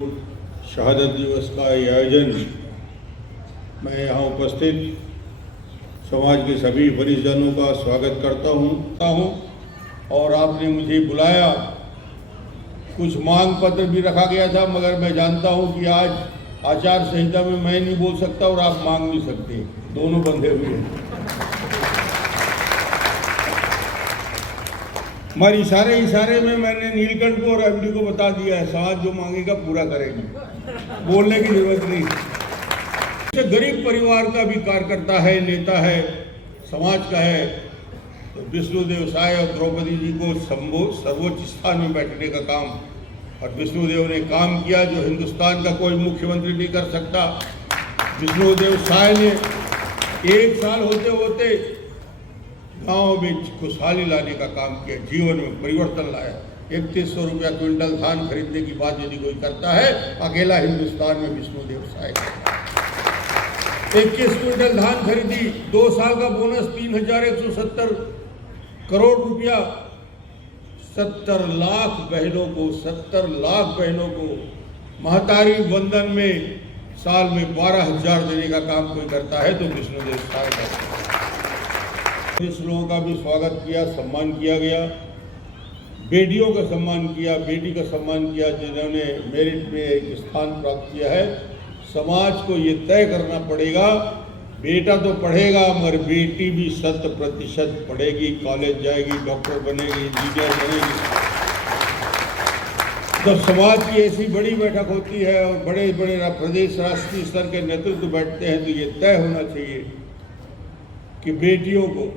शहादत दिवस का आयोजन मैं यहाँ उपस्थित समाज के सभी परिजनों का स्वागत करता हूँ और आपने मुझे बुलाया। कुछ मांग पत्र भी रखा गया था, मगर मैं जानता हूँ कि आज आचार संहिता में मैं नहीं बोल सकता और आप मांग नहीं सकते, दोनों बंधे हुए हैं। हमारे इशारे में मैंने नीलकंठ को और एमडी को बता दिया है, समाज जो मांगेगा पूरा करेगी, बोलने की जरूरत नहीं। गरीब परिवार का भी कार्यकर्ता है, नेता है, समाज का है, तो विष्णुदेव साय और द्रौपदी जी को सर्वोच्च स्थान में बैठने का काम, और विष्णुदेव ने काम किया जो हिंदुस्तान का कोई मुख्यमंत्री नहीं कर सकता। विष्णुदेव साय ने 1 साल होते होते गाँव में खुशहाली लाने का काम किया, जीवन में परिवर्तन लाया। 3100 रुपया क्विंटल धान खरीदने की बात यदि कोई करता है, अकेला हिंदुस्तान में विष्णुदेव साय। 21 क्विंटल धान खरीदी, 2 साल का बोनस 3170 करोड़ रुपया, 70 लाख बहनों को महतारी वंदन में साल में 12,000 देने का काम कोई करता है तो विष्णुदेव साय करता है। इस लोगों का भी स्वागत किया, सम्मान किया गया, बेटियों का सम्मान किया, बेटी का सम्मान किया जिन्होंने मेरिट में एक स्थान प्राप्त किया है। समाज को ये तय करना पड़ेगा, बेटा तो पढ़ेगा मगर बेटी भी 100% पढ़ेगी, कॉलेज जाएगी, डॉक्टर बनेगी, इंजीनियर बनेगी। जब समाज की ऐसी बड़ी बैठक होती है और बड़े बड़े प्रदेश राष्ट्रीय स्तर के नेतृत्व बैठते हैं तो ये तय होना चाहिए कि बेटियों को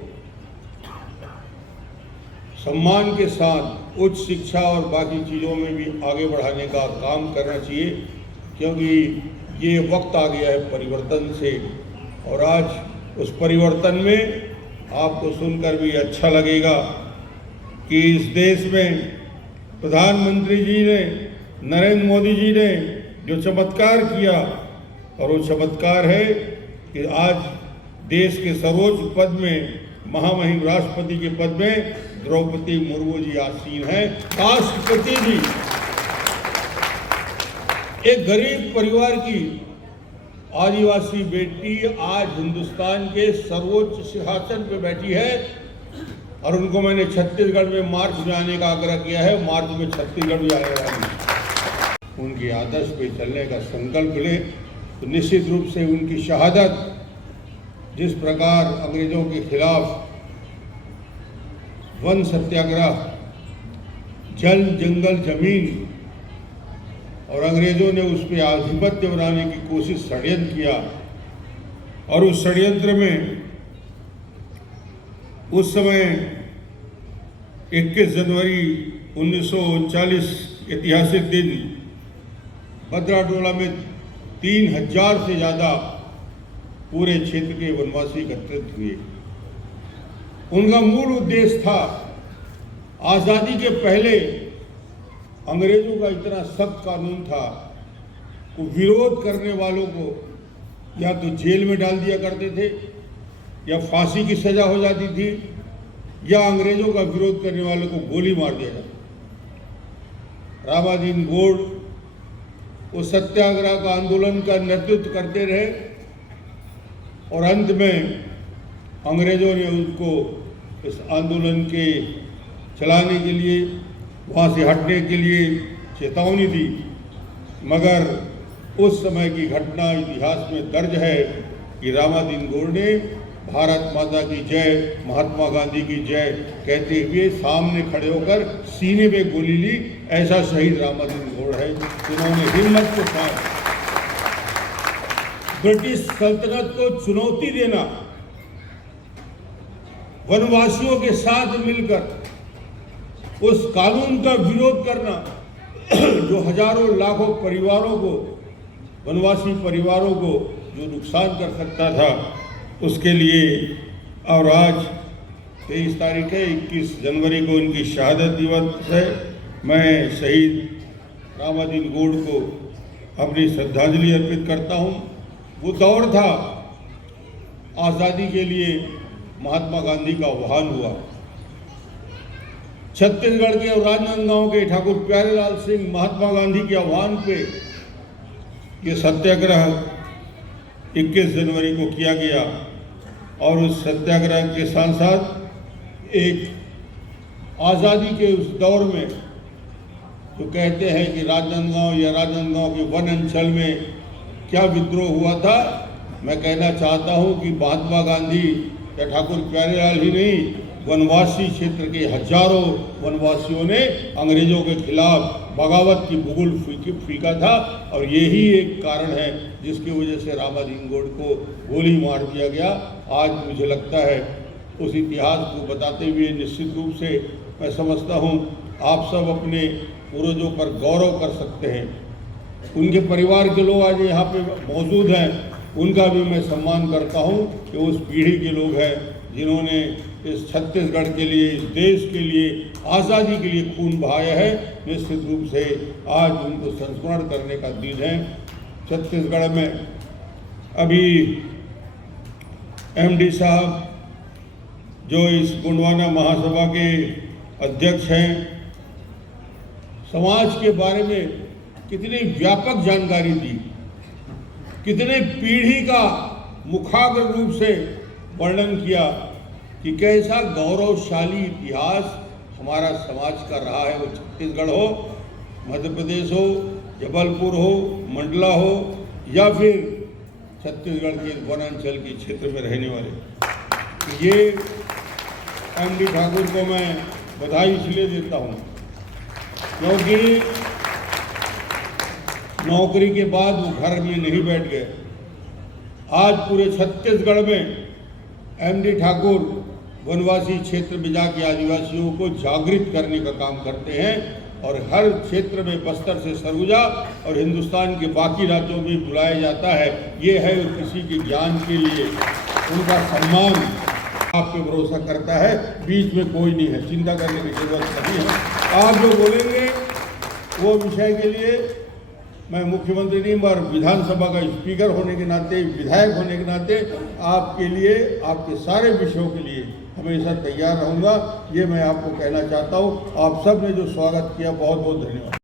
सम्मान के साथ उच्च शिक्षा और बाकी चीज़ों में भी आगे बढ़ाने का काम करना चाहिए, क्योंकि ये वक्त आ गया है परिवर्तन से। और आज उस परिवर्तन में आपको सुनकर भी अच्छा लगेगा कि इस देश में प्रधानमंत्री जी ने, नरेंद्र मोदी जी ने जो चमत्कार किया, और वो चमत्कार है कि आज देश के सर्वोच्च पद में, महामहिम राष्ट्रपति के पद में द्रौपदी मुर्मू जी आसीन हैं। राष्ट्रपति जी एक गरीब परिवार की आदिवासी बेटी आज हिंदुस्तान के सर्वोच्च सिंहासन पे बैठी है, और उनको मैंने छत्तीसगढ़ में मार्च में आने का आग्रह किया है। मार्च में छत्तीसगढ़ भी आने वाली है। उनके आदर्श पे चलने का संकल्प ले तो निश्चित रूप से उनकी शहादत, जिस प्रकार अंग्रेजों के खिलाफ वन सत्याग्रह, जल जंगल जमीन, और अंग्रेजों ने उस पर आधिपत्य बनाने की कोशिश, षड्यंत्र किया, और उस षड्यंत्र में उस समय 21 जनवरी 1939 ऐतिहासिक दिन भद्राटोला में 3000 से ज़्यादा पूरे क्षेत्र के वनवासी एकत्रित हुए। उनका मूल उद्देश्य था, आज़ादी के पहले अंग्रेजों का इतना सख्त कानून था कि विरोध करने वालों को या तो जेल में डाल दिया करते थे, या फांसी की सजा हो जाती थी, या अंग्रेजों का विरोध करने वालों को गोली मार दिया जाता। रामादीन गौड़ उस सत्याग्रह का, आंदोलन का नेतृत्व करते रहे, और अंत में अंग्रेजों ने उनको इस आंदोलन के चलाने के लिए, वहाँ से हटने के लिए चेतावनी दी। मगर उस समय की घटना इतिहास में दर्ज है कि रामादीन गौड़ ने भारत माता की जय, महात्मा गांधी की जय कहते हुए सामने खड़े होकर सीने पे गोली ली। ऐसा शहीद रामादीन गौड़ है जिन्होंने हिम्मत के साथ ब्रिटिश सल्तनत को चुनौती देना, वनवासियों के साथ मिलकर उस कानून का विरोध करना जो हजारों लाखों परिवारों को, वनवासी परिवारों को जो नुकसान कर सकता था, उसके लिए। और आज 23 तारीख है, 21 जनवरी को उनकी शहादत दिवस है। मैं शहीद रामादीन गौड़ को अपनी श्रद्धांजलि अर्पित करता हूँ। वो दौर था, आज़ादी के लिए महात्मा गांधी का आह्वान हुआ। छत्तीसगढ़ के और राजनांदगांव के ठाकुर प्यारेलाल सिंह महात्मा गांधी के आह्वान पे ये सत्याग्रह 21 जनवरी को किया गया और उस सत्याग्रह के साथ साथ एक आज़ादी के उस दौर में जो कहते हैं कि राजनांदगांव या राजनांदगांव के वन अंचल में क्या विद्रोह हुआ था, मैं कहना चाहता हूं कि महात्मा गांधी या ठाकुर प्यारेलाल ही नहीं, वनवासी क्षेत्र के हजारों वनवासियों ने अंग्रेजों के खिलाफ बगावत की बुगुल फीका था और यही एक कारण है जिसकी वजह से रामाधीन गौड़ को गोली मार दिया गया। आज मुझे लगता है उस इतिहास को बताते हुए निश्चित रूप से मैं समझता हूँ आप सब अपने पूर्वजों पर गौरव कर सकते हैं। उनके परिवार के लोग आज यहाँ पे मौजूद हैं, उनका भी मैं सम्मान करता हूँ कि उस पीढ़ी के लोग हैं जिन्होंने इस छत्तीसगढ़ के लिए, इस देश के लिए, आज़ादी के लिए खून बहाया है। निश्चित रूप से आज उनको संस्मरण करने का दिन है। छत्तीसगढ़ में अभी एमडी साहब जो इस गोंडवाना महासभा के अध्यक्ष हैं, समाज के बारे में कितनी व्यापक जानकारी दी, कितने पीढ़ी का मुखाग्र रूप से वर्णन किया कि कैसा गौरवशाली इतिहास हमारा समाज का रहा है। वो छत्तीसगढ़ हो, मध्य प्रदेश हो, जबलपुर हो, मंडला हो या फिर छत्तीसगढ़ के वनांचल के क्षेत्र में रहने वाले। ये एमडी ठाकुर को मैं बधाई इसलिए देता हूँ क्योंकि नौकरी के बाद वो घर में नहीं बैठ गए। आज पूरे छत्तीसगढ़ में एमडी ठाकुर वनवासी क्षेत्र में जाके आदिवासियों को जागृत करने का काम करते हैं और हर क्षेत्र में बस्तर से सरगुजा और हिंदुस्तान के बाकी राज्यों में बुलाया जाता है। ये है किसी के ज्ञान के लिए उनका सम्मान। आप पे भरोसा करता है, बीच में कोई नहीं है, चिंता करने की जरूरत नहीं है। आप जो बोलेंगे वो विषय के लिए मैं मुख्यमंत्री नहीं पर विधानसभा का स्पीकर होने के नाते, विधायक होने के नाते आपके लिए, आपके सारे विषयों के लिए हमेशा तैयार रहूँगा। ये मैं आपको कहना चाहता हूँ। आप सब ने जो स्वागत किया, बहुत बहुत धन्यवाद।